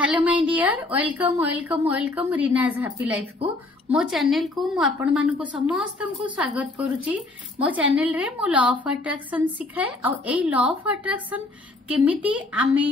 Hello my dear welcome welcome welcome Reena's happy life को मो channel को मु आपण मानक समस्त को स्वागत करुची। मो चैनल रे मु लॉ ऑफ अट्रैक्शन सिखाए और ए लॉ ऑफ अट्रैक्शन केमिति आमे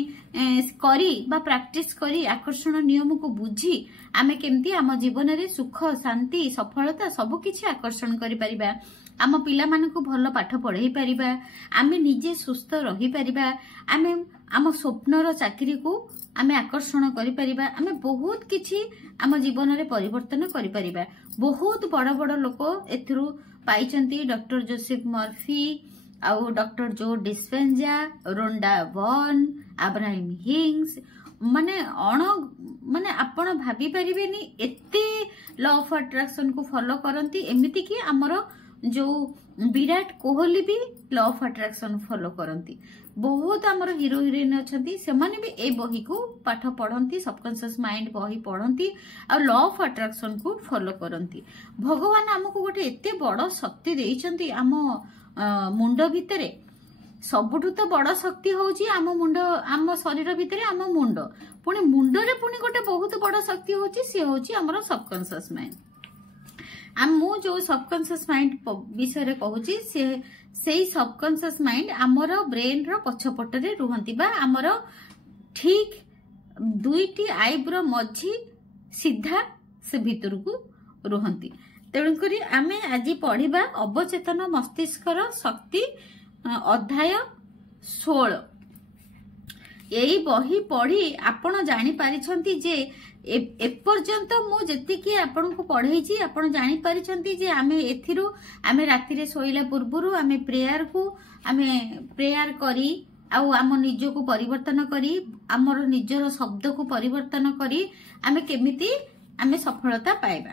करी बा प्रैक्टिस करी आकर्षण नियम को बुझी आमे केमिति आम जीवन रे सुख शांति सफलता सब किछि आकर्षण करि परिबा, आम पिला मानकु भल पाठ पढ़ाई परिबा, आमे निजे सुस्थ रही परिबा, आमे आम स्वप्नर चाकरी को आमे आकर्षण करि परिबा, आमे बहुत किछि आम जीवन रे परिवर्तन करि परिबा। बहुत बड़ बड़ लोक एथिरु पाइचंती, डॉक्टर जोसेफ मर्फी आउ डॉक्टर जो डिस्पेंजा, रोंडा वॉन, अब्राहम हिंग्स माने आपण भाबी परिबेनी एते लॉ ऑफ अट्रैक्शन को फॉलो करंती। एमिति कि हमर जो विराट कोहली भी लॉ ऑफ अट्रैक्शन फॉलो करंती। बहुत आमर हीरो हिरोइन अछंती, सेमाने भी ए बही को पाठ पढ़ंती, सबकॉन्शियस माइंड बही पढ़ंती और लॉ ऑफ अट्रैक्शन को फॉलो करंती। भगवान हमको गोटे एते बड़ शक्ति देइचंती आम मुंड भितरे। सबुठु तो बड़ शक्ति होउची आम मुंड, आम शरीर भितरे आम मुंड, पुणी मुंड रे पुणी गोटे बहुत बड़ शक्ति होउची, से होउची हमर सबकॉन्शियस माइंड। मु जो सबकॉन्शियस माइंड विषय कहूची से सबकॉन्शियस माइंड आमर ब्रेन रो पछपटरे रुहंती बा आमर ठीक दुईटी आईब्रो मझी सीधा से भीतर को रुहंती। तेणुकरी आमे आज पढ़िबा अवचेतन मस्तिष्कर शक्ति अध्याय 16। यही बही पढ़ी आपण जानि पारिछंती जे एपर्यंत मु जेतिकी आपण को पढ़ेइची आपण जानि पारिछंती जे आमे एथिरु आमे राति रे सोइला पूर्वरु आमे प्रेयर करी आउ आम निज को परिवर्तन करी आमर निजर शब्द को परिवर्तन करी आमे केमिति आमे सफलता पाइबा।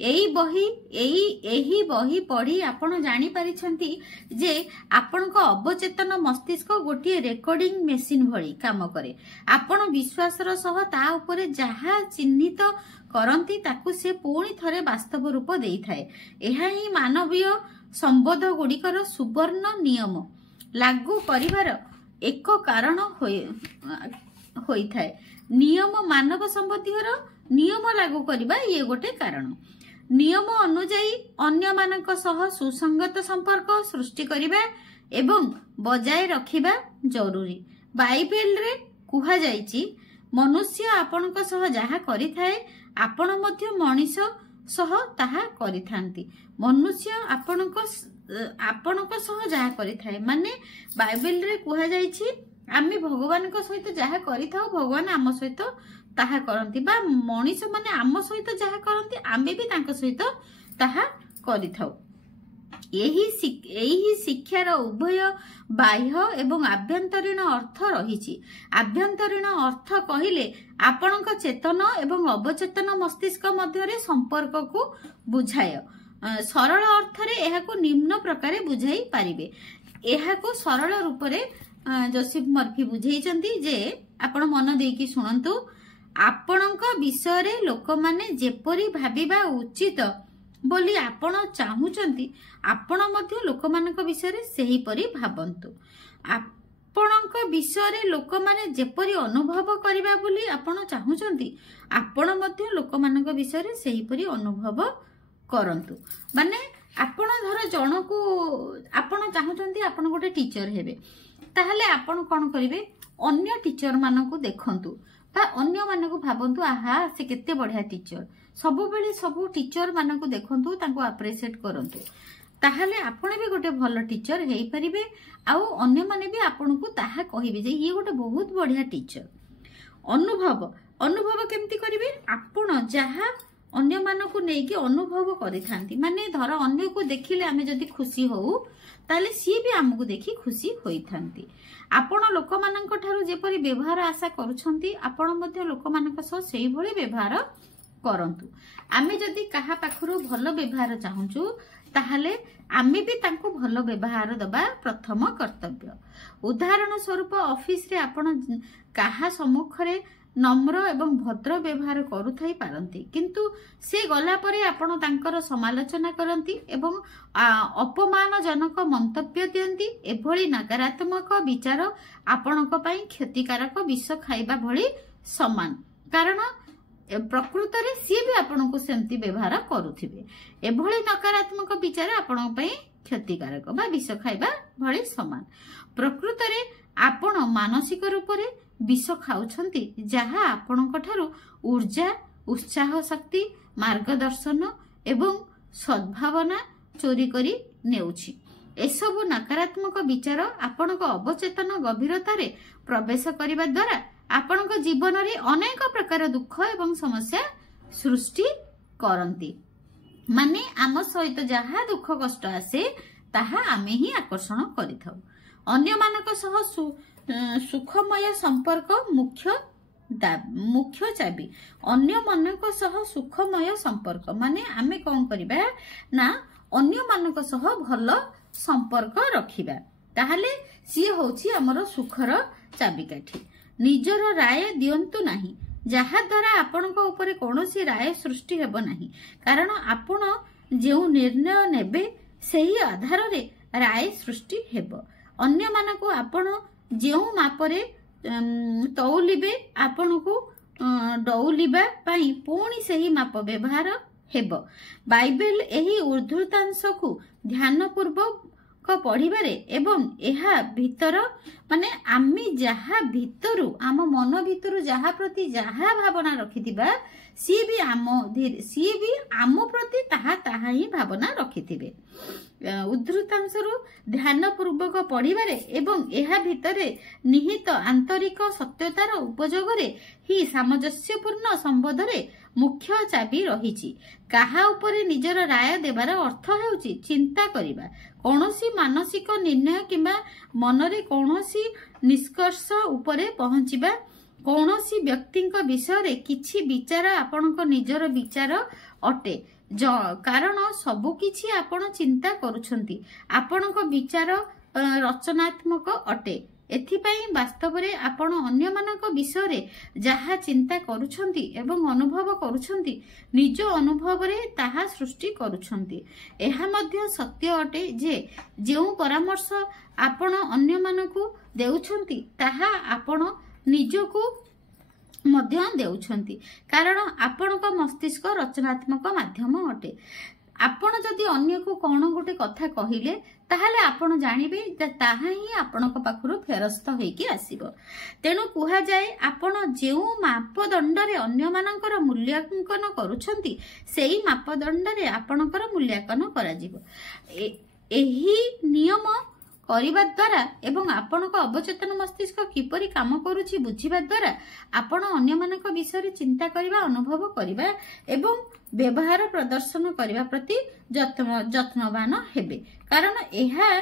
एही बही पढ़ी आपण जानि पारिछंती जे आपणको अवचेतन मस्तिष्क गोटे रेकर्डिंग मेसिन भली काम करे। आपण विश्वासर सह ता उपरे जहा चिन्हित करंती ताकू से पुणी थरे वास्तव रूप देई थाए। एहा ही मानवीय संबोध गुड़िकर सुवर्ण नियम लागू करिवार एक कारण होई थाए। नियम मानव संबंधीर नियम लागू करिबा ये गोटे कारण। नियम अनुଯାयी अन्य मानक सह सुसंगत संपर्क सृष्टि करिबा एवं बजाय रखिबा जरूरी। बाइबल रे कुहा जायछि मनुष्य आपनक सह जहा करिथाए आपण मध्य मनीष सह ताहा करिथांती। मनुष्य आपनक सह जहा करिथाए माने बाइबल रे कुहा जायछि आमे भगवान को सहित जहा करिथाउ भगवान आम सहित ताहा करंती, बा मनीष माने आम सहित जहा करंती आमे भी तांको सहित ताहा करिथाउ। एही शिक्षार उभय बाह्य एवं आभ्यंतरीण अर्थ रहिछि। आभ्यंतरीण अर्थ कहिले आपणक चेतन एवं अवचेतन मस्तिष्क मध्यरे संपर्क को बुझाय। सरल अर्थ रे एहाको निम्न प्रकारे बुझाई पारिबे। एहाको सरल रूप रे जोसेफ मर्फी बुझेइचंती जे आपण मन देकी सुनंतु। आपणक विषय रे लोक माने जेपरी भाबिबा उचित बोली आपण चाहुचंती आपण मध्य लोक मानक विषय रे सेही परी भाबंतु। आपणक विषय रे लोक माने जेपरी अनुभव करिबा बोली आपण चाहुचंती आपण मध्य लोक मानक विषय रे सेही परी अनुभव करंतु। माने आपण धर जनकू आपण चाहुचंती आपण गोटे टीचर हेबे, ताहले आपण कोन करिवे अन्य टीचर मानकू देखंतु बा अन्य मानकू भाबंतु आहा से केते बढ़िया टीचर। सबु बेले सबु टीचर मानकू देखंतु तांको अप्रिशिएट करंतु, ताहले आपण भी गोटे भल टीचर हेई परिबे आउ अन्य माने भी आपनकू ताहा कहिबे जे ये गोटे बहुत बढ़िया टीचर। अनुभव केमती करिवे आपण जहा अन्य मानकू नेकी अनुभव करिथांती। माने धर अन्य को देखिले आमे जदी खुशी होउ ताले सी भी हमकू देखि खुशी होइथांती। आपण लोक मानक ठारू जेपरि व्यवहार आशा करूछंती आपण मध्ये लोक मानक सह सेही भली व्यवहार करंतु। आमे जदी काहा पाखरु भल व्यवहार चाहूचु ताहले आमे भी तांको भल व्यवहार दबा प्रथम कर्तव्य। उदाहरण स्वरूप ऑफिस रे आपण काहा सम्मुखरे नम्र एवं भद्र व्यवहार करुथाई पारंती, किंतु से गला परे आपण तांकर समालोचना करंती एवं अपमानजनक मंतव्य दियंती। एभली नकारात्मक विचार आपणक पई क्षतिकारक विष खाइबा भली समान। कारण प्रकृत रे सी भी आपण को सेमती व्यवहार करुथिबे। एभଳି नकारात्मक विचार आपण पई क्षतिकारक बा विष खाइबा भଳି समान। प्रकृत रे आपण मानसिक रूप रे विष खाउछंती, जहा आपणक ठारू ऊर्जा, उत्साह, शक्ति, मार्गदर्शन एवं सद्भावना चोरी करी नेउछि। एसबु नकारात्मक विचार आपणक अवचेतन गभीरता रे प्रवेश करिबा द्वारा आपणक जीवन रे अनेक प्रकार दुख एवं समस्या सृष्टि करंती। माने आम सहित जहा दुख कष्ट आसे ताहा आमे ही आकर्षण करिथाउ। अन्य मानक सह सुखमय संपर्क मुख्य चाबी। अन्य मानक सह सुखमय संपर्क माने आमे कौन करिबा ना अन्य मानक सह भल संपर्क रखिबा, ताहले सी होछि हमर सुखर चाबिकाठी। निजर राय दियंतु नाही, जहा द्वारा आपणक ऊपर कोनोसी राय सृष्टि हेबो नाही, कारण आपण जेउ निर्णय नेबे सेही आधार रे राय सृष्टि हेबो। अन्य मानकु आपण जेउ मापरे तौलिबे आपणकु डौलिबा पई पुणी सेही माप व्यवहार हेबो। बाइबल एही उद्धृतांश को ध्यान पूर्वक पढ़िबारे एवं एहा भीतर माने आमी जहा भीतरु आम मन भीतरु जहा प्रति जहा भावना रखिथिबा सी भी आम प्रति ताहा ही भावना रखिथिबे। उद्धृतांशरु ध्यान पूर्वक पढ़िबारे एवं एहा भितरे निहित आंतरिक सत्यतार उपयोगरे ही सामंजस्यपूर्ण संबोधरे मुख्य चाबी रहिछि। काहा उपरे निजर राय देबार अर्थ हेउछि चिंता करिबा, कोनोसी मानसिक निर्णय किंबा मनरे कोनोसी निष्कर्ष उपरे पहुंचिबा, कोनोसी व्यक्तिंक विषय किछि विचार आपणक निजर विचार अटे, कारण सबु किछि आपण चिंता करूछंती, आपणक विचार रचनात्मक अटे। एथिपाई वास्तव रे आपण अन्य मानक विषय जहा चिंता करूछंती एवं अनुभव करूछंती निज अनुभव रे ताहा सृष्टि करूछंती। एहा मध्य सत्य अटे जे जेउ परामर्श आपण अन्य मानकु देउछंती ताहा आपण निजको मध्य देउछंती, कारण आपणक मस्तिष्क रचनात्मक माध्यम अटे। आपण जदि अन्य को कोन गोटे कथा कहिले ताहले आपण जानिबे ताहा ही आपणक पाखरु फेरस्त होइकी आसीबो। तेनु कुहा जाय आपण जेउ मापदंड रे अन्य मानकर मूल्यांकन करूछंती सेही मापदंड रे आपणकर मूल्यांकन करा जिवो। एही नियम करिबा द्वारा एवं आपणक अवचेतन मस्तिष्क किपरि काम करूछि बुझिबा द्वारा आपण अन्य मानक विषय चिंता करिबा, अनुभव करिबा एवं व्यवहार प्रदर्शन करिबा प्रति जत्नवान हेबे, कारण एहा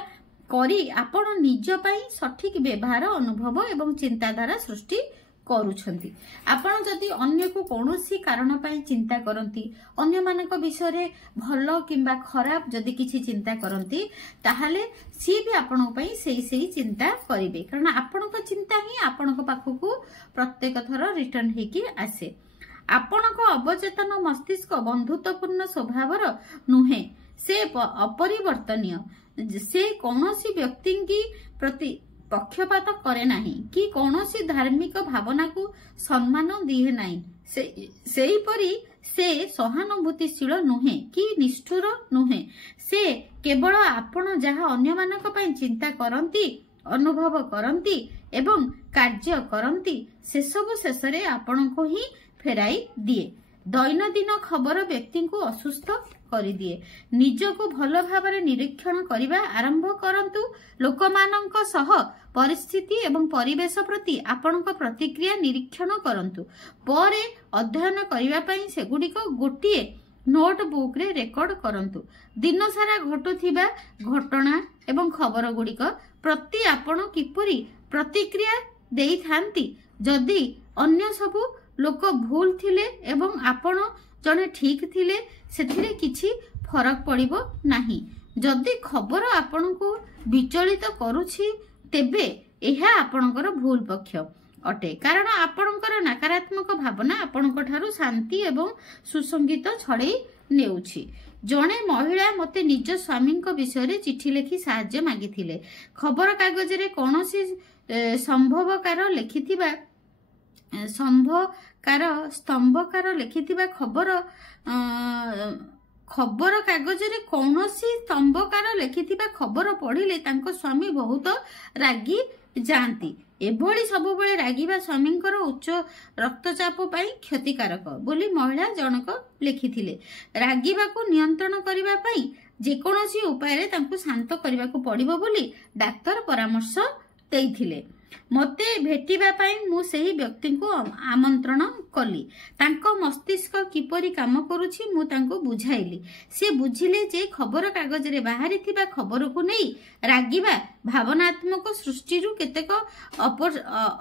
करी आपण निज पई सठिक व्यवहार, अनुभव एवं चिंताधारा सृष्टि करूछंती। आपण जदि अन्य को कोनोसी कारण पई चिंता करंती, अन्य मानक विषय भलो किंबा खराब जदि किछि चिंता करंती ताहाले सी भी आपण पई सेही चिंता करिवे, कारण आपणक चिंता ही आपणक पाखकु प्रत्येक थर रिटर्न हेकी आसे। आपणक अवचेतन मस्तिष्क बंधुत्वपूर्ण स्वभावर नुहे, से अपरिवर्तनीय, से कौनसी व्यक्ति की प्रति पक्षपात करे नाही कि कौनसी धार्मिक भावना को सम्मान दिए नाही, सेही परी से सहानुभूतिशील नुहे कि निष्ठुर नुहे, से केवल आपण जहा अन्य मानक पई चिंता करंती, अनुभव करंती एवं कार्य करंती से सब शेषरे आपण को ही फेराई दिए। दैनंदिन खबर व्यक्ति को असुस्थ करि दिए। निजको भल भावरे निरीक्षण करिबा आरंभ करंतु, लोकमानंक सह परिस्थिति एवं परिवेश प्रति आपणक प्रतिक्रिया निरीक्षण करंतु, परे अध्ययन करिबा पई सेगुडिको गोटिए नोटबुक रे रेकॉर्ड करंतु। दिन सारा घटुथिबा घटना एवं खबर गुडिक प्रति आपण किपरि प्रतिक्रिया देई थांती, जदि अन्य सबु लोक भूल थिले एवं आपण जने ठीक थिले सेथिरे किछि फरक पड़िबो नाही। जदि खबर आपण को विचलित करूछि तेबे एहा आपणकर भूल पक्ष अटे, कारण आपणकर नकारात्मक भावना आपणक ठारू शांति एवं सुसंगीत छड़े नेउछि। जने महिला मते निज स्वामी विषय रे चिठी लेखि साहाय्य मागिथिले। खबर कागज रे कोनोसी संभवकार लेखिथिबा ସ୍ତମ୍ଭକାର ଲେଖିଥିବା ଖବର କାଗଜରେ କୌଣସି ସ୍ତମ୍ଭକାର ଲେଖିଥିବା ଖବର ପଢିଲେ ତାଙ୍କ ସ୍ୱାମୀ ବହୁତ ରାଗି ଯାଆନ୍ତି। ଏଭଳି ସବୁବେଳେ ରାଗିବା ସ୍ୱାମୀଙ୍କର ଉଚ୍ଚ ରକ୍ତଚାପ ପାଇଁ କ୍ଷତିକାରକ ବୋଲି ମହିଳା ଜଣକ ଲେଖିଥିଲେ। ରାଗିବାକୁ ନିୟନ୍ତ୍ରଣ କରିବା ପାଇଁ ଯେକୌଣସି ଉପାୟରେ ତାଙ୍କୁ ଶାନ୍ତ କରିବାକୁ ପଡିବ ବୋଲି ଡାକ୍ତର ପରାମର୍ଶ ଦେଇଥିଲେ। ମୋତେ ଭେଟିବା ପାଇଁ ମୁଁ ସେହି ବ୍ୟକ୍ତିଙ୍କୁ ଆମନ୍ତ୍ରଣ କଲି। ତାଙ୍କ ମସ୍ତିଷ୍କ କିପରି କାମ କରୁଛି ମୁଁ ତାଙ୍କୁ ବୁଝାଇଲି। ସେ ବୁଝିଲେ ଯେ ଖବର କାଗଜରେ ବାହାରିଥିବା ଖବରକୁ ନେଇ ରାଗିବା ଭାବନାତ୍ମକ ସୃଷ୍ଟିରୁ କେତେକ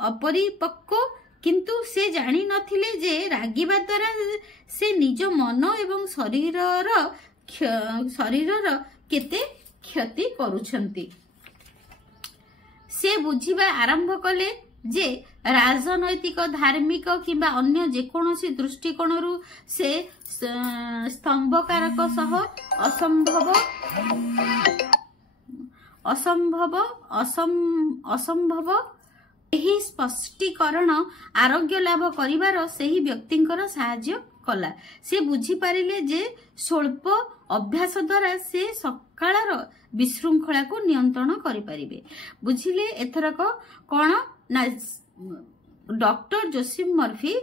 ଅପରିପକ୍ୱ, କିନ୍ତୁ ସେ ଜାଣି ନଥିଲେ ଯେ ରାଗିବା ଦ୍ୱାରା ସେ ନିଜ ମନ ଏବଂ ଶରୀରର କେତେ କ୍ଷତି କରୁଛନ୍ତି। ସେ ବୁଝିବା ଆରମ୍ଭ କଲେ ଯେ ରାଜନୈତିକ, ଧାର୍ମିକ କିମ୍ବା ଅନ୍ୟ ଯେକୌଣସି ଦୃଷ୍ଟିକୋଣରୁ ସେ ସ୍ତମ୍ଭକାରକ ସହ ଅସମ୍ଭବ ଏହି ସ୍ପଷ୍ଟୀକରଣ ଆରୋଗ୍ୟ ଲାଭ କରିବାର ସେହି ବ୍ୟକ୍ତିଙ୍କର ସାହାଯ୍ୟ କଲା। ସେ ବୁଝିପାରିଲେ ଯେ ସ୍ୱଳ୍ପ ଅଭ୍ୟାସ ଦ୍ୱାରା ସେ ସକାଳର ବିଶୃଙ୍ଖଳାକୁ ନିୟନ୍ତ୍ରଣ କରିପାରିବେ। ବୁଝିଲେ ଏଥରକ କଣ ନା ଡକ୍ଟର ଯୋସେଫ ମର୍ଫି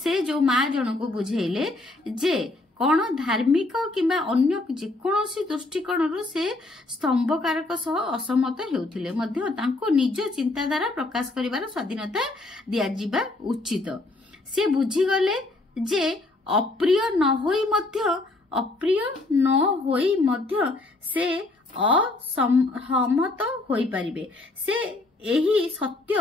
ସେ ଯୋଉ ମା ଜଣକୁ ବୁଝେଇଲେ ଯେ କଣ ଧାର୍ମିକ କିମ୍ବା ଅନ୍ୟ ଯେକୌଣସି ଦୃଷ୍ଟିକୋଣରୁ ସେ ସ୍ତମ୍ଭକାରକ ସହ ଅସମତ ହେଉଥିଲେ ମଧ୍ୟ ତାଙ୍କୁ ନିଜ ଚିନ୍ତାଧାରା ପ୍ରକାଶ କରିବାର ସ୍ୱାଧୀନତା ଦିଆଯିବା ଉଚିତ। ସେ ବୁଝିଗଲେ ଯେ ଅପ୍ରିୟ ନ ହୋଇ ମଧ୍ୟ ସେ ଅସହମତ ହୋଇପାରିବେ। ସେ ଏହି ସତ୍ୟ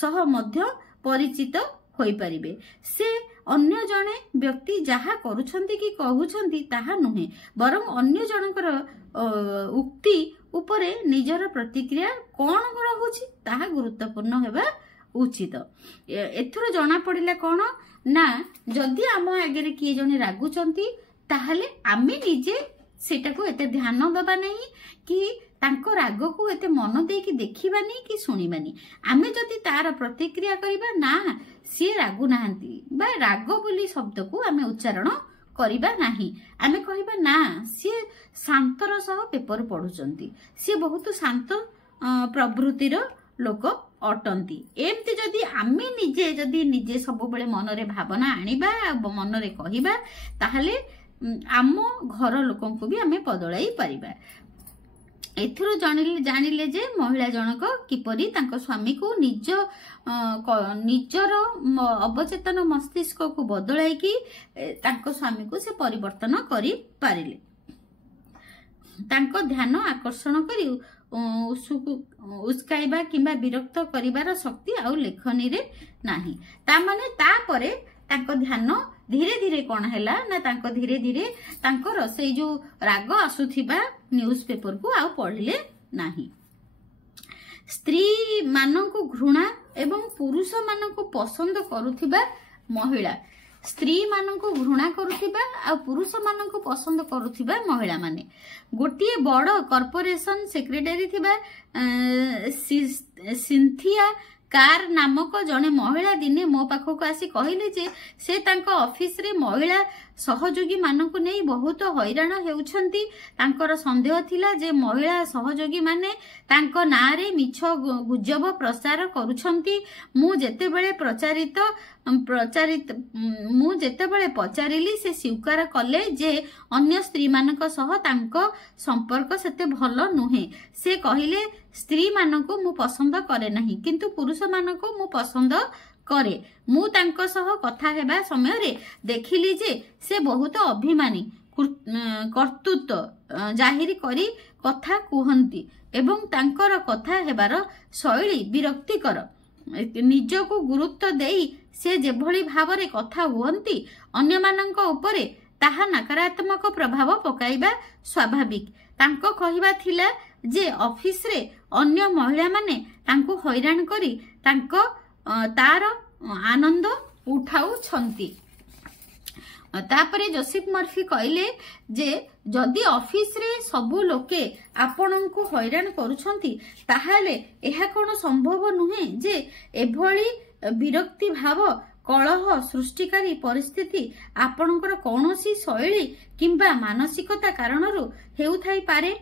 ସହ ମଧ୍ୟ ପରିଚିତ ହୋଇପାରିବେ। ସେ ଅନ୍ୟ ଜଣେ ବ୍ୟକ୍ତି ଯାହା କରୁଛନ୍ତି କି କହୁଛନ୍ତି ତାହା ନୁହେଁ, ବରଂ ଅନ୍ୟ ଜଣଙ୍କର ଉକ୍ତି ଉପରେ ନିଜର ପ୍ରତିକ୍ରିୟା କଣ ରହୁଛି ତାହା ଗୁରୁତ୍ୱପୂର୍ଣ୍ଣ ହେବା ଉଚିତ। ଏଥର ଜଣା ପଡିଲା କଣ ନା ଯଦି ଆମ ଆଗରେ କିଏ ଜଣେ ରାଗୁଛନ୍ତି ତାହେଲେ ଆମେ ନିଜେ ସେଟାକୁ ଏତେ ଧ୍ୟାନ ଦେବା ନାହିଁ କି ତାଙ୍କ ରାଗକୁ ଏତେ ମନ ଦେଇକି ଦେଖିବାନି କି ଶୁଣିବାନି। ଆମେ ଯଦି ତାର ପ୍ରତିକ୍ରିୟା କରିବା ନା ସିଏ ରାଗୁନାହାନ୍ତି ବା ରାଗ ବୋଲି ଶବ୍ଦକୁ ଆମେ ଉଚ୍ଚାରଣ କରିବା ନାହିଁ, ଆମେ କହିବା ନା ସିଏ ଶାନ୍ତର ସହ ପେପର ପଢୁଛନ୍ତି, ସିଏ ବହୁତ ଶାନ୍ତ ପ୍ରବୃତ୍ତିର ଲୋକ ଅଟନ୍ତି। ଏମିତି ଯଦି ଆମେ ନିଜେ ସବୁବେଳେ ମନରେ ଭାବନା ଆଣିବା, ମନରେ କହିବା, ତାହେଲେ ଆମ ଘର ଲୋକଙ୍କୁ ବି ଆମେ ବଦଳାଇ ପାରିବା। ଏଥିରୁ ଜାଣିଲେ ଯେ ମହିଳା ଜଣକ କିପରି ତାଙ୍କ ସ୍ୱାମୀକୁ ନିଜର ଅବଚେତନ ମସ୍ତିଷ୍କକୁ ବଦଳାଇକି ତାଙ୍କ ସ୍ୱାମୀକୁ ସେ ପରିବର୍ତ୍ତନ କରିପାରିଲେ। ତାଙ୍କ ଧ୍ୟାନ ଆକର୍ଷଣ କରି ଉସ୍କାଇବା କିମ୍ବା ବିରକ୍ତ କରିବାର ଶକ୍ତି ଆଉ ଲେଖନୀରେ ନାହିଁ। ତାମାନେ ତାପରେ ତାଙ୍କ ଧ୍ୟାନ ଧୀରେ ଧୀରେ କଣ ହେଲା ନା ଧୀରେ ଧୀରେ ତାଙ୍କର ସେଇ ଯୋଉ ରାଗ ଆସୁଥିବା ନ୍ୟୁଜ ପେପରକୁ ଆଉ ପଢିଲେ ନାହିଁ। ସ୍ତ୍ରୀ ମାନଙ୍କୁ ଘୃଣା ଏବଂ ପୁରୁଷ ମାନଙ୍କୁ ପସନ୍ଦ କରୁଥିବା ମହିଳା, ସ୍ତ୍ରୀ ମାନଙ୍କୁ ଘୃଣା କରୁଥିବା ଆଉ ପୁରୁଷ ମାନଙ୍କୁ ପସନ୍ଦ କରୁଥିବା ମହିଳା ମାନେ। ଗୋଟିଏ ବଡ କର୍ପୋରେସନ ସେକ୍ରେଟାରୀ ଥିବା ସିନ୍ଥିଆ କାର ନାମକ ଜଣେ ମହିଳା ଦିନେ ମୋ ପାଖକୁ ଆସି କହିଲେ ଯେ ସେ ତାଙ୍କ ଅଫିସରେ ମହିଳା ସହଯୋଗୀ ମାନଙ୍କୁ ନେଇ ବହୁତ ହଇରାଣ ହେଉଛନ୍ତି। ତାଙ୍କର ସନ୍ଦେହ ଥିଲା ଯେ ମହିଳା ସହଯୋଗୀ ମାନେ ତାଙ୍କ ନାଁରେ ମିଛ ଗୁଜବ ପ୍ରଚାର କରୁଛନ୍ତି। ମୁଁ ଯେତେବେଳେ ପଚାରିଲି ସେ ସ୍ୱୀକାର କଲେ ଯେ ଅନ୍ୟ ସ୍ତ୍ରୀ ମାନଙ୍କ ସହ ତାଙ୍କ ସମ୍ପର୍କ ସେତେ ଭଲ ନୁହେଁ। ସେ କହିଲେ ସ୍ତ୍ରୀ ମାନଙ୍କୁ ମୁଁ ପସନ୍ଦ କରେ ନାହିଁ, କିନ୍ତୁ ପୁରୁଷ ମାନଙ୍କୁ ମୁଁ ପସନ୍ଦ କରେ। ମୁଁ ତାଙ୍କ ସହ କଥା ହେବା ସମୟରେ ଦେଖିଲି ଯେ ସେ ବହୁତ ଅଭିମାନୀ, କର୍ତ୍ତୃତ୍ୱ ଜାହିର କରି କଥା କୁହନ୍ତି ଏବଂ ତାଙ୍କର କଥା ହେବାର ଶୈଳୀ ବିରକ୍ତିକର। ନିଜକୁ ଗୁରୁତ୍ୱ ଦେଇ ସେ ଯେଭଳି ଭାବରେ କଥା ହୁଅନ୍ତି ଅନ୍ୟମାନଙ୍କ ଉପରେ ତାହା ନକାରାତ୍ମକ ପ୍ରଭାବ ପକାଇବା ସ୍ୱାଭାବିକ। ତାଙ୍କ କହିବା ଥିଲା ଯେ ଅଫିସରେ ଅନ୍ୟ ମହିଳାମାନେ ତାଙ୍କୁ ହଇରାଣ କରି ତାର ଆନନ୍ଦ ଉଠାଉଛନ୍ତି। ତାପରେ ଯୋସେଫ ମର୍ଫି କହିଲେ ଯେ ଯଦି ଅଫିସରେ ସବୁ ଲୋକେ ଆପଣଙ୍କୁ ହଇରାଣ କରୁଛନ୍ତି ତାହେଲେ ଏହା କଣ ସମ୍ଭବ ନୁହେଁ ଯେ ଏଭଳି ବିରକ୍ତି ଭାବ କଳହ ସୃଷ୍ଟିକାରୀ ପରିସ୍ଥିତି ଆପଣଙ୍କର କୌଣସି ଶୈଳୀ କିମ୍ବା ମାନସିକତା କାରଣରୁ ହେଉଥାଇପାରେ।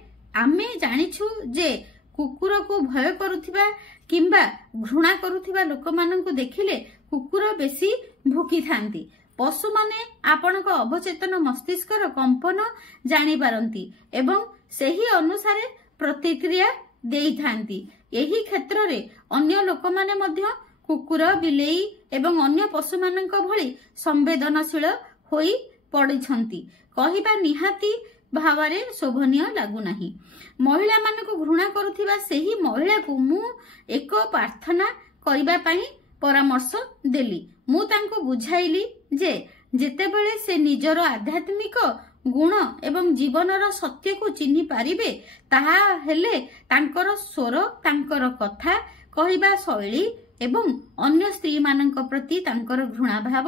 ଆମେ ଜାଣିଛୁ ଯେ କୁକୁରକୁ ଭୟ କରୁଥିବା କିମ୍ବା ଘୃଣା କରୁଥିବା ଲୋକମାନଙ୍କୁ ଦେଖିଲେ କୁକୁର ବେଶୀ ଭୁକିଥାନ୍ତି। ପଶୁମାନେ ଆପଣଙ୍କ ଅବଚେତନ ମସ୍ତିଷ୍କର କମ୍ପନ ଜାଣିପାରନ୍ତି ଏବଂ ସେହି ଅନୁସାରେ ପ୍ରତିକ୍ରିୟା ଦେଇଥାନ୍ତି। ଏହି କ୍ଷେତ୍ରରେ ଅନ୍ୟ ଲୋକମାନେ ମଧ୍ୟ କୁକୁର ବିଲେଇ ଏବଂ ଅନ୍ୟ ପଶୁମାନଙ୍କ ଭଳି ସମ୍ବେଦନଶୀଳ ହୋଇ ପଡ଼ିଛନ୍ତି କହିବା ନିହାତି ଭାବରେ ଶୋଭନୀୟ ଲାଗୁନାହିଁ। ମହିଳାମାନଙ୍କୁ ଘୃଣା କରୁଥିବା ସେହି ମହିଳାକୁ ମୁଁ ଏକ ପ୍ରାର୍ଥନା କରିବା ପାଇଁ ପରାମର୍ଶ ଦେଲି। ମୁଁ ତାଙ୍କୁ ବୁଝାଇଲି ଯେ ଯେତେବେଳେ ସେ ନିଜର ଆଧ୍ୟାତ୍ମିକ ଗୁଣ ଏବଂ ଜୀବନର ସତ୍ୟକୁ ଚିହ୍ନି ପାରିବେ ତାହା ହେଲେ ତାଙ୍କର ସ୍ୱର, ତାଙ୍କର କଥା କହିବା ଶୈଳୀ ଏବଂ ଅନ୍ୟ ସ୍ତ୍ରୀମାନଙ୍କ ପ୍ରତି ତାଙ୍କର ଘୃଣାଭାବ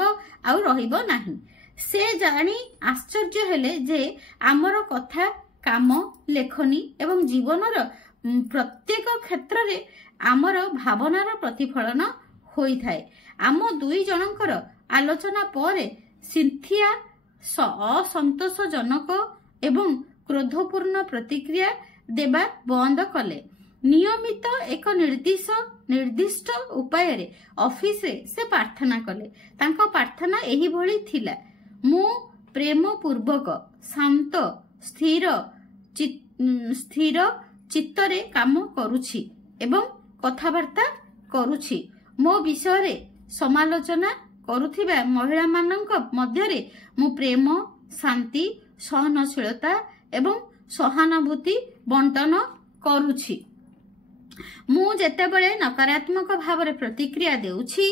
ଆଉ ରହିବ ନାହିଁ। ସେ ଜାଣି ଆଶ୍ଚର୍ଯ୍ୟ ହେଲେ ଯେ ଆମର କଥା, କାମ, ଲେଖନୀ ଏବଂ ଜୀବନର ପ୍ରତ୍ୟେକ କ୍ଷେତ୍ରରେ ଆମର ଭାବନାର ପ୍ରତିଫଳନ ହୋଇଥାଏ। ଆମ ଦୁଇ ଜଣଙ୍କର ଆଲୋଚନା ପରେ ସିନ୍ଥିଆ ଅସନ୍ତୋଷଜନକ ଏବଂ କ୍ରୋଧପୂର୍ଣ୍ଣ ପ୍ରତିକ୍ରିୟା ଦେବା ବନ୍ଦ କଲେ। ନିୟମିତ ଏକ ନିର୍ଦ୍ଦିଷ୍ଟ ଉପାୟରେ ଅଫିସରେ ସେ ପ୍ରାର୍ଥନା କଲେ। ତାଙ୍କ ପ୍ରାର୍ଥନା ଏହିଭଳି ଥିଲା: ମୁଁ ପ୍ରେମପୂର୍ବକ, ଶାନ୍ତ, ସ୍ଥିର ଚିତ୍ତରେ କାମ କରୁଛି ଏବଂ କଥାବାର୍ତ୍ତା କରୁଛି। ମୋ ବିଷୟରେ ସମାଲୋଚନା କରୁଥିବା ମହିଳାମାନଙ୍କ ମଧ୍ୟରେ ମୁଁ ପ୍ରେମ, ଶାନ୍ତି, ସହନଶୀଳତା ଏବଂ ସହାନୁଭୂତି ବଣ୍ଟନ କରୁଛି। ମୁଁ ଯେତେବେଳେ ନକାରାତ୍ମକ ଭାବରେ ପ୍ରତିକ୍ରିୟା ଦେଉଛି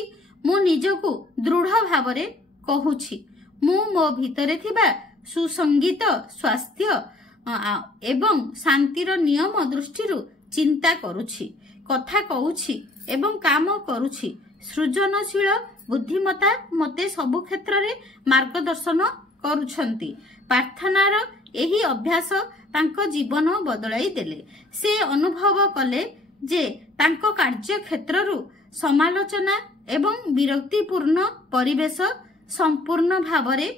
ମୁଁ ନିଜକୁ ଦୃଢ଼ ଭାବରେ କହୁଛି ମୁଁ ମୋ ଭିତରେ ଥିବା ସୁସଙ୍ଗୀତ, ସ୍ୱାସ୍ଥ୍ୟ ଏବଂ ଶାନ୍ତିର ନିୟମ ଦୃଷ୍ଟିରୁ ଚିନ୍ତା କରୁଛି, କଥା କହୁଛି ଏବଂ କାମ କରୁଛି। ସୃଜନଶୀଳ ବୁଦ୍ଧିମତ୍ତା ମୋତେ ସବୁ କ୍ଷେତ୍ରରେ ମାର୍ଗଦର୍ଶନ କରୁଛନ୍ତି। ପ୍ରାର୍ଥନାର ଏହି ଅଭ୍ୟାସ ତାଙ୍କ ଜୀବନ ବଦଳାଇ ଦେଲେ। ସେ ଅନୁଭବ କଲେ ଯେ ତାଙ୍କ କାର୍ଯ୍ୟକ୍ଷେତ୍ରରୁ ସମାଲୋଚନା ଏବଂ ବିରକ୍ତିପୂର୍ଣ୍ଣ ପରିବେଶ ସମ୍ପୂର୍ଣ୍ଣ ଭାବରେ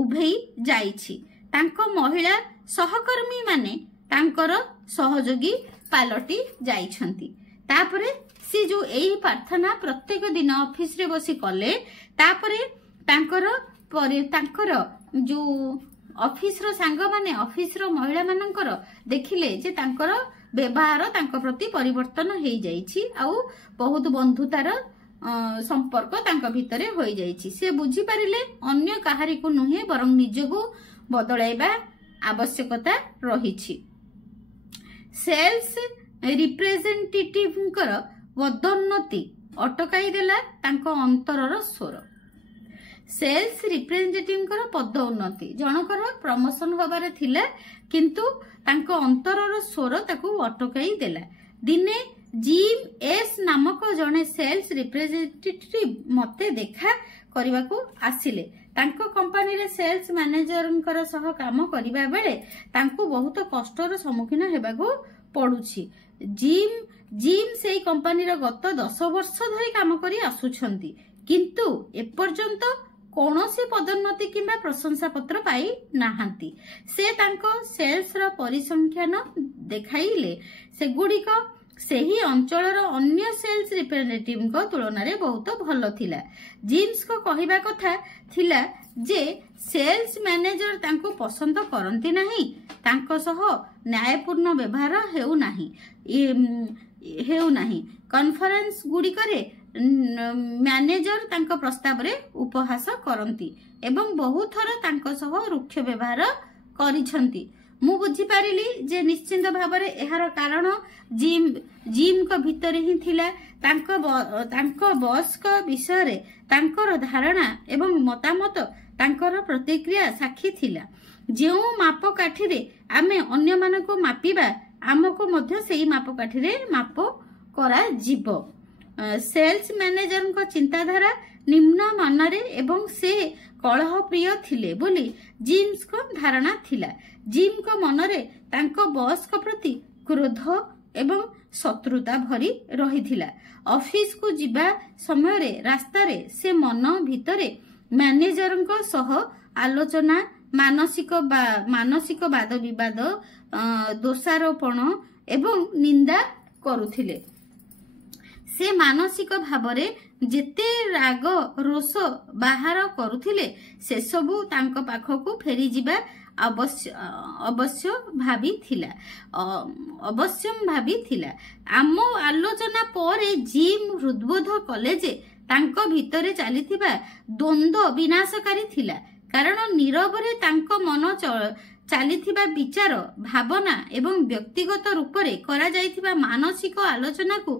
ଉଭେଇ ଯାଇଛି। ତାଙ୍କ ମହିଳା ସହକର୍ମୀମାନେ ତାଙ୍କର ସହଯୋଗୀ ପାଲଟି ଯାଇଛନ୍ତି। ତାପରେ ସେ ଯୋଉ ଏହି ପ୍ରାର୍ଥନା ପ୍ରତ୍ୟେକ ଦିନ ଅଫିସରେ ବସି କଲେ, ତାପରେ ତାଙ୍କର ଯୋଉ ଅଫିସର ସାଙ୍ଗମାନେ, ଅଫିସର ମହିଳାମାନଙ୍କର ଦେଖିଲେ ଯେ ତାଙ୍କର ବ୍ୟବହାର ତାଙ୍କ ପ୍ରତି ପରିବର୍ତ୍ତନ ହେଇଯାଇଛି ଆଉ ବହୁତ ବନ୍ଧୁତାର ସମ୍ପର୍କ ତାଙ୍କ ଭିତରେ ହୋଇଯାଇଛି। ସେ ବୁଝିପାରିଲେ ଅନ୍ୟ କାହାରିକୁ ନୁହେଁ ବରଂ ନିଜକୁ ବଦଳାଇବା ଆବଶ୍ୟକତା ରହିଛି। ସେଲ୍ସ ରିପ୍ରେଜେଣ୍ଟେଟିଭଙ୍କର ପଦୋନ୍ନତି ଅଟକାଇ ଦେଲା ତାଙ୍କ ଅନ୍ତରର ସ୍ୱର। ସେଲ୍ସ ରିପ୍ରେଜେଣ୍ଟେଟିଭଙ୍କର ପଦୋନ୍ନତି, ଜଣଙ୍କର ପ୍ରମୋସନ ହବାର ଥିଲା କିନ୍ତୁ ତାଙ୍କ ଅନ୍ତରର ସ୍ୱର ତାକୁ ଅଟକାଇ ଦେଲା। ଦିନେ ଜିମ୍ ଏସ୍ ନାମକ ଜଣେ ସେଲ୍ସ ରିପ୍ରେଜେଣ୍ଟେଟିଭ ମୋତେ ଦେଖା କରିବାକୁ ଆସିଲେ। ତାଙ୍କ କମ୍ପାନୀରେ ସେଲ୍ସ ମ୍ୟାନେଜରଙ୍କର ସହ କାମ କରିବା ବେଳେ ତାଙ୍କୁ ବହୁତ କଷ୍ଟର ସମ୍ମୁଖୀନ ହେବାକୁ ପଡୁଛି। ଜିମ୍ ସେଇ କମ୍ପାନୀର ଗତ 10 ବର୍ଷ ଧରି କାମ କରି ଆସୁଛନ୍ତି କିନ୍ତୁ ଏପର୍ଯ୍ୟନ୍ତ କୌଣସି ପଦୋନ୍ନତି କିମ୍ବା ପ୍ରଶଂସା ପତ୍ର ପାଇ ନାହାନ୍ତି। ସେ ତାଙ୍କ ସେଲ୍ସର ପରିସଂଖ୍ୟାନ ଦେଖାଇଲେ, ସେଗୁଡ଼ିକ ସେହି ଅଞ୍ଚଳର ଅନ୍ୟ ସେଲ୍ସ ରିପ୍ରେଜେଣ୍ଟେଟିଭଙ୍କ ତୁଳନାରେ ବହୁତ ଭଲ ଥିଲା। ଜିମ୍ସଙ୍କ କହିବା କଥା ଥିଲା ଯେ ସେଲ୍ସ ମ୍ୟାନେଜର ତାଙ୍କୁ ପସନ୍ଦ କରନ୍ତି ନାହିଁ, ତାଙ୍କ ସହ ନ୍ୟାୟପୂର୍ଣ୍ଣ ବ୍ୟବହାର ହେଉନାହିଁ। କନଫରେନ୍ସ ଗୁଡ଼ିକରେ ମ୍ୟାନେଜର ତାଙ୍କ ପ୍ରସ୍ତାବରେ ଉପହାସ କରନ୍ତି ଏବଂ ବହୁ ଥର ତାଙ୍କ ସହ ରୁକ୍ଷ ବ୍ୟବହାର କରିଛନ୍ତି। ମୁଁ ବୁଝିପାରିଲି ଯେ ନିଶ୍ଚିତ ଭାବରେ ଏହାର କାରଣ ଜିମ୍ଙ୍କ ଭିତରେ ହିଁ ଥିଲା। ତାଙ୍କ ବସ୍ଙ୍କ ବିଷୟରେ ତାଙ୍କର ଧାରଣା ଏବଂ ମତାମତ ତାଙ୍କର ପ୍ରତିକ୍ରିୟା ସାକ୍ଷୀ ଥିଲା। ଯେଉଁ ମାପକାଠିରେ ଆମେ ଅନ୍ୟମାନଙ୍କୁ ମାପିବା ଆମକୁ ମଧ୍ୟ ସେହି ମାପକାଠିରେ ମାପ କରାଯିବ। ସେଲ୍ସ ମ୍ୟାନେଜରଙ୍କ ଚିନ୍ତାଧାରା ନିମ୍ନମାନରେ ଏବଂ ସେ କଳହପ୍ରିୟ ଥିଲେ ବୋଲି ଜିମ୍ଙ୍କ ଧାରଣା ଥିଲା। ଜିମ୍ଙ୍କ ମନରେ ତାଙ୍କ ବସ୍ଙ୍କ ପ୍ରତି କ୍ରୋଧ ଏବଂ ଶତ୍ରୁତା ଭରି ରହିଥିଲା। ଅଫିସକୁ ଯିବା ସମୟରେ ରାସ୍ତାରେ ସେ ମନ ଭିତରେ ମ୍ୟାନେଜରଙ୍କ ସହ ଆଲୋଚନା, ମାନସିକ ବାଦ ବିବାଦ, ଦୋଷାରୋପଣ ଏବଂ ନିନ୍ଦା କରୁଥିଲେ। ସେ ମାନସିକ ଭାବରେ ଯେତେ ରାଗ ରୋଷ ବାହାର କରୁଥିଲେ ସେସବୁ ତାଙ୍କ ପାଖକୁ ଫେରିଯିବା ଅବଶ୍ୟ ଭାବିଥିଲା। ଆମ ଆଲୋଚନା ପରେ ଜିମ୍ ହୃଦବୋଧ କଲେ ଯେ ତାଙ୍କ ଭିତରେ ଚାଲିଥିବା ଦ୍ୱନ୍ଦ୍ୱ ବିନାଶକାରୀ ଥିଲା, କାରଣ ନୀରବରେ ତାଙ୍କ ମନ ଚାଲିଥିବା ବିଚାର, ଭାବନା ଏବଂ ବ୍ୟକ୍ତିଗତ ରୂପରେ କରାଯାଇଥିବା ମାନସିକ ଆଲୋଚନାକୁ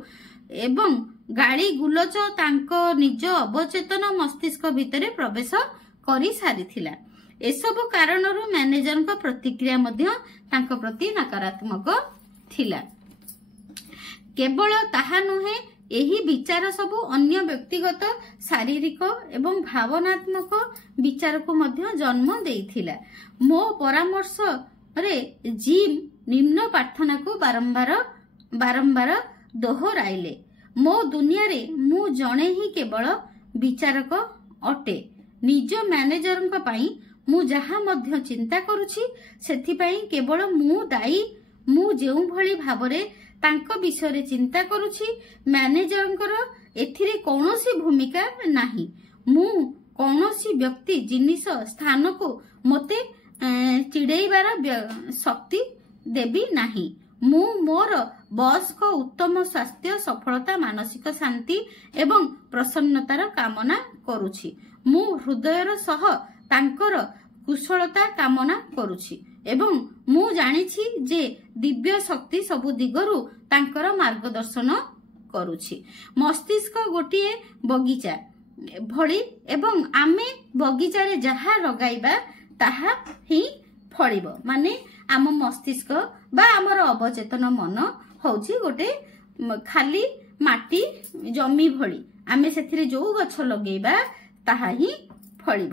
ଏବଂ ଗାଳି ଗୁଲଚ ତାଙ୍କ ନିଜ ଅବଚେତନ ମସ୍ତିଷ୍କ ଭିତରେ ପ୍ରବେଶ କରି ସାରିଥିଲା। ଏସବୁ କାରଣରୁ ମ୍ୟାନେଜରଙ୍କ ପ୍ରତିକ୍ରିୟା ମଧ୍ୟ ତାଙ୍କ ପ୍ରତି ନକାରାତ୍ମକ ଥିଲା। କେବଳ ତାହା ନୁହେଁ, ଏହି ବିଚାର ସବୁ ଅନ୍ୟ ବ୍ୟକ୍ତିଗତ, ଶାରୀରିକ ଏବଂ ଭାବନାତ୍ମକ ବିଚାରକୁ ମଧ୍ୟ ଜନ୍ମ ଦେଇଥିଲା। ମୋ ପରାମର୍ଶରେ ଜିମ୍ ନିମ୍ନ ପ୍ରାର୍ଥନାକୁ ବାରମ୍ବାର ଦୋହରାଇଲେ। ମୋ ଦୁନିଆରେ ମୁଁ ଜଣେ ହିଁ କେବଳ ବିଚାରକ ଅଟେ। ନିଜ ମ୍ୟାନେଜରଙ୍କ ପାଇଁ ମୁଁ ଯାହା ମଧ୍ୟ ଚିନ୍ତା କରୁଛି ସେଥିପାଇଁ କେବଳ ମୁଁ ଦାୟୀ। ମୁଁ ଯେଉଁଭଳି ଭାବରେ ତାଙ୍କ ବିଷୟରେ ଚିନ୍ତା କରୁଛି ମ୍ୟାନେଜରଙ୍କର ଏଥିରେ କୌଣସି ଭୂମିକା ନାହିଁ। ମୁଁ କୌଣସି ବ୍ୟକ୍ତି, ଜିନିଷ, ସ୍ଥାନକୁ ମୋତେ ଚିଡ଼େଇବାର ଶକ୍ତି ଦେବି ନାହିଁ। ମୁଁ ମୋର ବସ୍ଙ୍କ ଉତ୍ତମ ସ୍ୱାସ୍ଥ୍ୟ, ସଫଳତା, ମାନସିକ ଶାନ୍ତି ଏବଂ ପ୍ରସନ୍ନତାର କାମନା କରୁଛି। ମୁଁ ହୃଦୟର ସହ ତାଙ୍କର କୁଶଳତା କାମନା କରୁଛି ଏବଂ ମୁଁ ଜାଣିଛି ଯେ ଦିବ୍ୟ ଶକ୍ତି ସବୁ ଦିଗରୁ ତାଙ୍କର ମାର୍ଗଦର୍ଶନ କରୁଛି। ମସ୍ତିଷ୍କ ଗୋଟିଏ ବଗିଚା ଭଳି ଏବଂ ଆମେ ବଗିଚାରେ ଯାହା ଲଗାଇବା ତାହା ହିଁ ଫଳିବ। ମାନେ ଆମ ମସ୍ତିଷ୍କ ବା ଆମର ଅବଚେତନ ମନ ହଉଛି ଗୋଟେ ଖାଲି ମାଟି ଜମି ଭଳି। ଆମେ ସେଥିରେ ଯୋଉ ଗଛ ଲଗେଇବା ତାହା ହିଁ ଫଳିବ।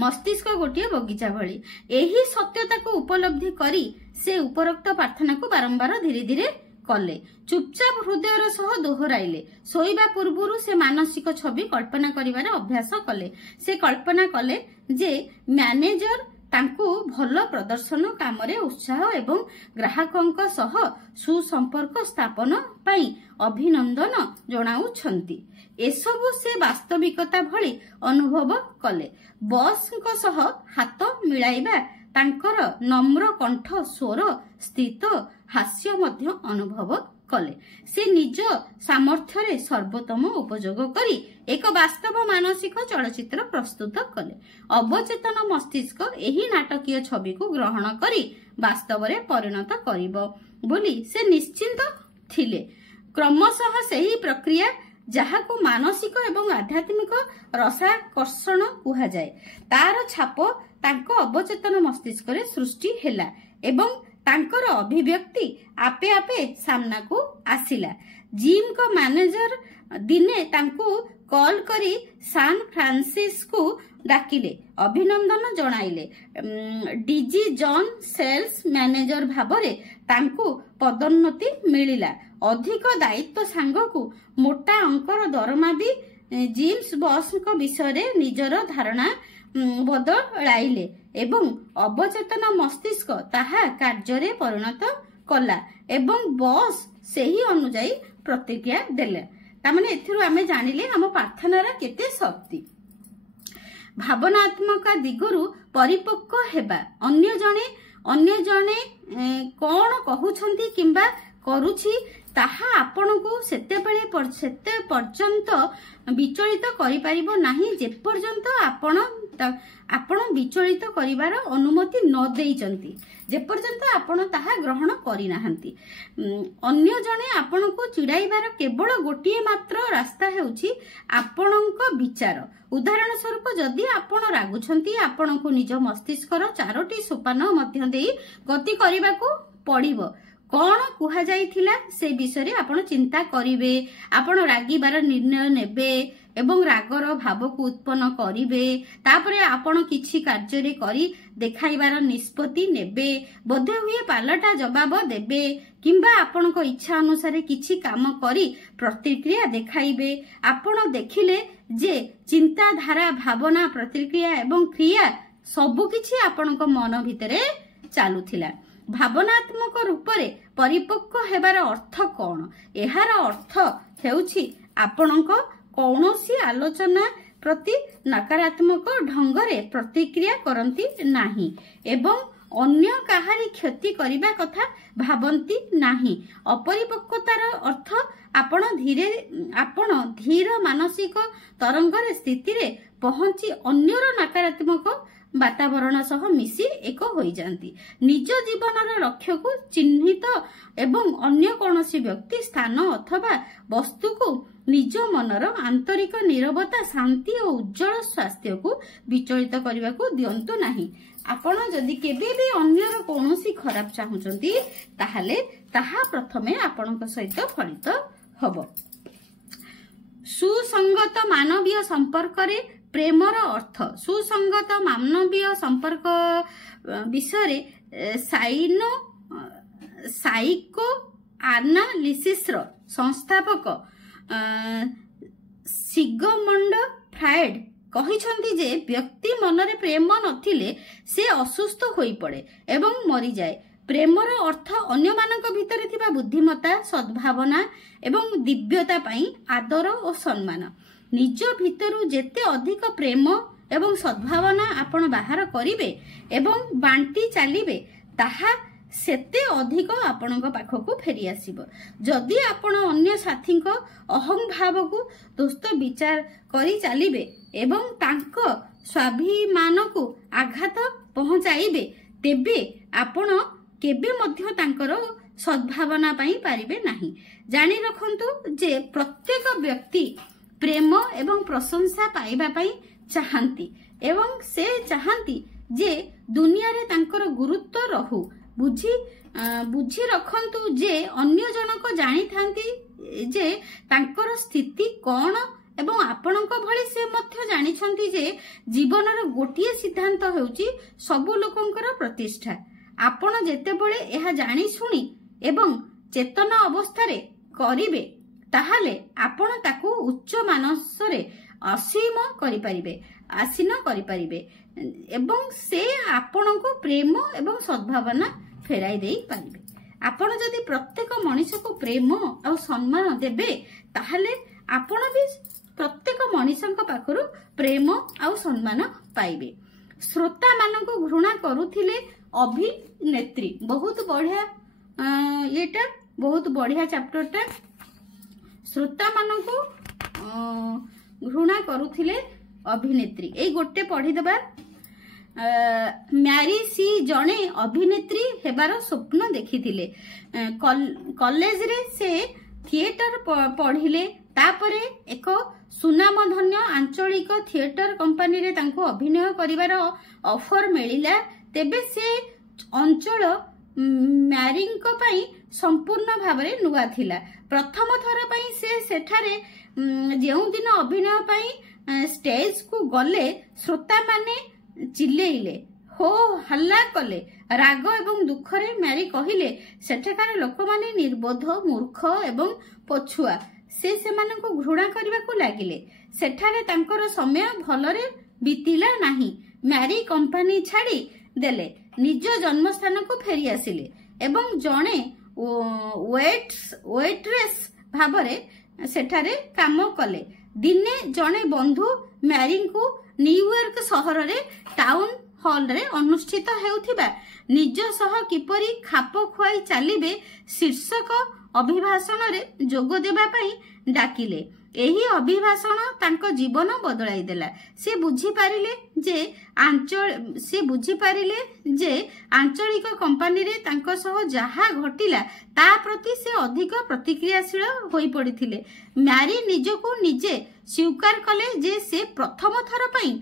ମସ୍ତିଷ୍କ ଗୋଟିଏ ବଗିଚା ଭଳି। ଏହି ସତ୍ୟତାକୁ ଉପଲବ୍ଧି କରି ସେ ଉପରୋକ୍ତ ପ୍ରାର୍ଥନାକୁ ବାରମ୍ବାର ଧୀରେ ଧୀରେ କଲେ। ଚୁପଚାପ ହୃଦୟର ସହ ଦୋହରାଇଲେ। ଶୋଇବା ପୂର୍ବରୁ ସେ ମାନସିକ ଛବି କଳ୍ପନା କରିବାର ଅଭ୍ୟାସ କଲେ। ସେ କଳ୍ପନା କଲେ ଯେ ମ୍ୟାନେଜର ତାଙ୍କୁ ଭଲ ପ୍ରଦର୍ଶନ, କାମରେ ଉତ୍ସାହ ଏବଂ ଗ୍ରାହକଙ୍କ ସହ ସୁସମ୍ପର୍କ ସ୍ଥାପନ ପାଇଁ ଅଭିନନ୍ଦନ ଜଣାଉଛନ୍ତି। ଏସବୁ ସେ ବାସ୍ତବିକତା ଭଳି ଅନୁଭବ କଲେ। ବସ୍ଙ୍କ ସହ ହାତ ମିଳାଇବା, ତାଙ୍କର ନମ୍ର କଣ୍ଠ ସ୍ୱର, ସ୍ଥିତ ହାସ୍ୟ ମଧ୍ୟ ଅନୁଭବ କଲେ। ସେ ନିଜ ସାମର୍ଥ୍ୟରେ ସର୍ବୋତ୍ତମ ଉପଯୋଗ କରି ଏକ ବାସ୍ତବ ମାନସିକ ଚଳଚ୍ଚିତ୍ର ପ୍ରସ୍ତୁତ କଲେ। ଅବଚେତନ ମସ୍ତିଷ୍କ ଏହି ନାଟକୀୟ ଛବିକୁ ଗ୍ରହଣ କରି ବାସ୍ତବରେ ପରିଣତ କରିବ ବୋଲି ସେ ନିଶ୍ଚିନ୍ତ ଥିଲେ। କ୍ରମଶଃ ସେହି ପ୍ରକ୍ରିୟା, ଯାହାକୁ ମାନସିକ ଏବଂ ଆଧ୍ୟାତ୍ମିକ ରସାକର୍ଷଣ କୁହାଯାଏ, ତାର ଛାପ ତାଙ୍କ ଅବଚେତନ ମସ୍ତିଷ୍କରେ ସୃଷ୍ଟି ହେଲା ଏବଂ ତାଙ୍କର ଅଭିବ୍ୟକ୍ତି ଆପେ ଆପେ ସାମ୍ନାକୁ ଆସିଲା। ଜିମ୍ଙ୍କ ମ୍ୟାନେଜର ଦିନେ ତାଙ୍କୁ କଲ୍ କରି ସାନ ଫ୍ରାନ୍ସିସ୍କୁ ଡାକିଲେ, ଅଭିନନ୍ଦନ ଜଣାଇଲେ। ଡିଜି ଜନ୍ ସେଲ୍ସ ମ୍ୟାନେଜର ଭାବରେ ତାଙ୍କୁ ପଦୋନ୍ନତି ମିଳିଲା। ଅଧିକ ଦାୟିତ୍ୱ ସାଙ୍ଗକୁ ମୋଟା ଅଙ୍କର ଦରମା ବି ଜିମ୍ସ ବସ୍ଙ୍କ ବିଷୟରେ ନିଜର ଧାରଣା ବଦଳାଇଲେ ଏବଂ ଅବଚେତନ ମସ୍ତିଷ୍କ ତାହା କାର୍ଯ୍ୟରେ ପରିଣତ କଲା ଏବଂ ବସ୍ ସେହି ଅନୁଯାୟୀ ପ୍ରତିକ୍ରିୟା ଦେଲେ। ତାମାନେ ଏଥିରୁ ଆମେ ଜାଣିଲେ ଆମ ପ୍ରାର୍ଥନାର କେତେ ଶକ୍ତି। ଭାବନାତ୍ମକ ଦିଗରୁ ପରିପକ୍ୱ ହେବା। ଅନ୍ୟ ଜଣେ କଣ କହୁଛନ୍ତି କିମ୍ବା କରୁଛି ତାହା ଆପଣଙ୍କୁ ସେତେ ପର୍ଯ୍ୟନ୍ତ ବିଚଳିତ କରିପାରିବ ନାହିଁ ଯେପର୍ଯ୍ୟନ୍ତ ଆପଣ ବିଚଳିତ କରିବାର ଅନୁମତି ନ ଦେଇଛନ୍ତି, ଯେପର୍ଯ୍ୟନ୍ତ ଆପଣ ତାହା ଗ୍ରହଣ କରିନାହାନ୍ତି। ଅନ୍ୟ ଜଣେ ଆପଣଙ୍କୁ ଚିଡ଼ାଇବାର କେବଳ ଗୋଟିଏ ମାତ୍ର ରାସ୍ତା ହେଉଛି ଆପଣଙ୍କ ବିଚାର। ଉଦାହରଣ ସ୍ୱରୂପ, ଯଦି ଆପଣ ରାଗୁଛନ୍ତି, ଆପଣଙ୍କୁ ନିଜ ମସ୍ତିଷ୍କର 4ଟି ସୋପାନ ମଧ୍ୟ ଦେଇ ଗତି କରିବାକୁ ପଡ଼ିବ। कौन कुहाଯାଇଥିଲା से विषय आपण चिंता करिवे आपण रागिबार निर्णय नेबे एवं रागर भाव को उत्पन्न करिवे तापरे आपण किछि कार्य रे करी देखाइबार निष्पत्ति नेबे बोधे हुए पालटा जवाब देबे किंबा आपण को इच्छा अनुसार किछि काम करी प्रतिक्रिया देखाइबे आपण देखिले जे चिंता धारा भावना प्रतिक्रिया एवं क्रिया सबु किछि आपण को मन भितरे चालुथिला भावनात्मक रूप रे परिपक्व हेबार अर्थ कौन एहार अर्थ हेउछि आपणक कौनसी आलोचना प्रति नकारात्मक ढंगरे प्रतिक्रिया करंती नाही एवं अन्य काहारी क्षति करिबा कथा भाबंती नाही अपरिपक्वतार अर्थ आपण धीर मानसिक तरंगर स्थिति रे पहुंची अन्यर नकारात्मक वातावरण सह मिसी एक होई जांती निज जीवनर लक्ष्य को चिन्हित एवं अन्य कौनसी व्यक्ति स्थान अथवा वस्तु को निज मनर आंतरिक नीरवता शांति और उज्जवल स्वास्थ्य को विचलित करने को दियंतु नाही आपण जदि केबे भी अन्यर कौनसी खराब चाहुचंती ताहाले ताहा प्रथमे आपणक सहित फलित हबो सुसंगत मानवीय संपर्क रे प्रेमर अर्थ सुसंगत मानवीय संपर्क विषय साइको एनालिसिस संस्थापक सिगमंड फ्रायड कहिछंती जे व्यक्ति मनरे प्रेम नथिले से असुस्थ होई पड़े एवं मरी जाए प्रेमर अर्थ अन्य मानक भितरे थिबा बुद्धिमत्ता सद्भावना एवं दिव्यता पई आदर और सम्मान निज भितरु जेते अधिक प्रेम एवं सद्भावना आपण बाहर करिवे एवं बांटी चलिवे ताहा सेते अधिक आपणक पाखकु फेरी आसीबो जदि आपण अन्य साथीक अहं भाव को दोस्त विचार करी चलिवे एवं तांको स्वाभिमान को आघात पहुंचाइबे तेबे आपण केबे मध्य तांकर सद्भावना पाई पारिबे नाही जानि रखंतु जे प्रत्येक व्यक्ति प्रेम एवं प्रशंसा पाइबा पाई चाहंती एवं से चाहंती जे दुनिया रे तांकर गुरुत्व रहू बुझी रखंतु जे अन्य जनक जानी थांती जे तांकर स्थिति कौन एवं आपणक भली से मध्य जानी छंती जे जीवनर गोटिए सिद्धांत हेउची सबु लोकंकर प्रतिष्ठा आपण जेते बळे एहा जानी सुनी एवं चेतना अवस्था रे करिवे ताहाले आपण ताकू उच्च मानसरे असीम करि परिबे आसीन करि परिबे एवं से आपण को प्रेम एवं सद्भावना फेराई देई परिबे आपण जदि प्रत्येक मनुष्य को प्रेम और सम्मान देबे ताहाले आपण भी प्रत्येक मनुष्यक पाखरु प्रेम और सम्मान पाइबे श्रोता मान को घृणा करुथिले अभिनेत्री बहुत बढ़िया येटा बहुत बढ़िया चैप्टरटा श्रोता मान को घृणा करुथिले अभिनेत्री ए गोटे पढ़ी देबा म्यारी सी जणे अभिनेत्री हेबार स्वप्न देखिथिले कॉलेज रे से थिएटर पढ़िले तापरे एक सुनामधन्य आंचलिक थिएटर कंपनी रे तांको अभिनय करिवार ऑफर मिलिला तेबे से अंचल म्यारींक पई संपूर्ण भावरे नुआ थिला प्रथम थर पई से सेठारे जेउ दिन अभिनय पई स्टेज को गले श्रोता माने चिल्लेइले हो हल्ला कले राग एवं दुखरे म्यारी कहिले सेठाकार लोक माने निर्बोध मूर्ख एवं पछुआ से सेमानंको घृणा करबा को लागिले सेठारे तांकर समय भलरे बीतिला नाही म्यारी कंपनी छाड़ी देले निज जन्मस्थान को फेरी आसिले एवं जणे वेट्रेस भावरे सेठारे काम कले दिने जणे बंधु म्यारी को न्यूयॉर्क सहर रे टाउन हॉल रे अनुष्ठित हेउथिबा निज सह किपरि खाप खुआई चलिबे शीर्षक अभिभाषण रे जोग देबा पई डाकिले एही अभिभाषण तांको जीवन बदलाई देला से बुझी पारिले जे आंचलिक कंपनी रे तांको सह जहा घटिला ता प्रति से अधिक प्रतिक्रियाशील होई पड़िथिले म्यारी निजको निजे स्वीकार कले जे से प्रथम थर पई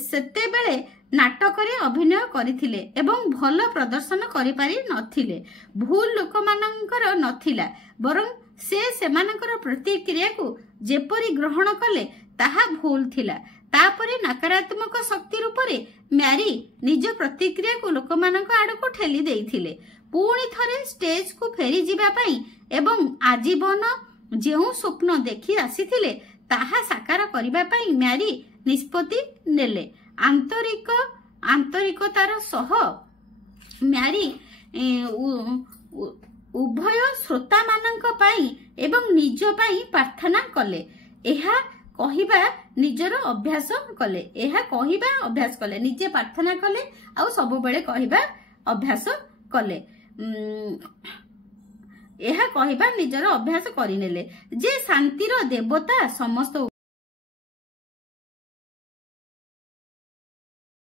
सेते बेले ନାଟକରେ ଅଭିନୟ କରିଥିଲେ ଏବଂ ଭଲ ପ୍ରଦର୍ଶନ କରିପାରି ନଥିଲେ। ଭୁଲ ଲୋକମାନଙ୍କର ନଥିଲା, ବରଂ ସେ ସେମାନଙ୍କର ପ୍ରତିକ୍ରିୟାକୁ ଯେପରି ଗ୍ରହଣ କଲେ ତାହା ଭୁଲ ଥିଲା। ତାପରେ ନକାରାତ୍ମକ ଶକ୍ତି ରୂପରେ ମ୍ୟାରୀ ନିଜ ପ୍ରତିକ୍ରିୟାକୁ ଲୋକମାନଙ୍କ ଆଡ଼କୁ ଠେଲି ଦେଇଥିଲେ। ପୁଣି ଥରେ ଷ୍ଟେଜକୁ ଫେରି ଯିବା ପାଇଁ ଏବଂ ଆଜୀବନ ଯେଉଁ ସ୍ୱପ୍ନ ଦେଖି ଆସିଥିଲେ ତାହା ସାକାର କରିବା ପାଇଁ ମ୍ୟାରୀ ନିଷ୍ପତ୍ତି ନେଲେ। ଆନ୍ତରିକତାର ସହ ମ୍ୟାରୀ ଉଭୟ ଶ୍ରୋତାମାନଙ୍କ ପାଇଁ ଏବଂ ନିଜ ପାଇଁ ପ୍ରାର୍ଥନା କଲେ। ଏହା କହିବା ଅଭ୍ୟାସ କଲେ, ନିଜେ ପ୍ରାର୍ଥନା କଲେ ଆଉ ସବୁବେଳେ କହିବା ଅଭ୍ୟାସ କଲେ। ଏହା କହିବା ନିଜର ଅଭ୍ୟାସ କରିନେଲେ ଯେ ଶାନ୍ତିର ଦେବତା ସମସ୍ତ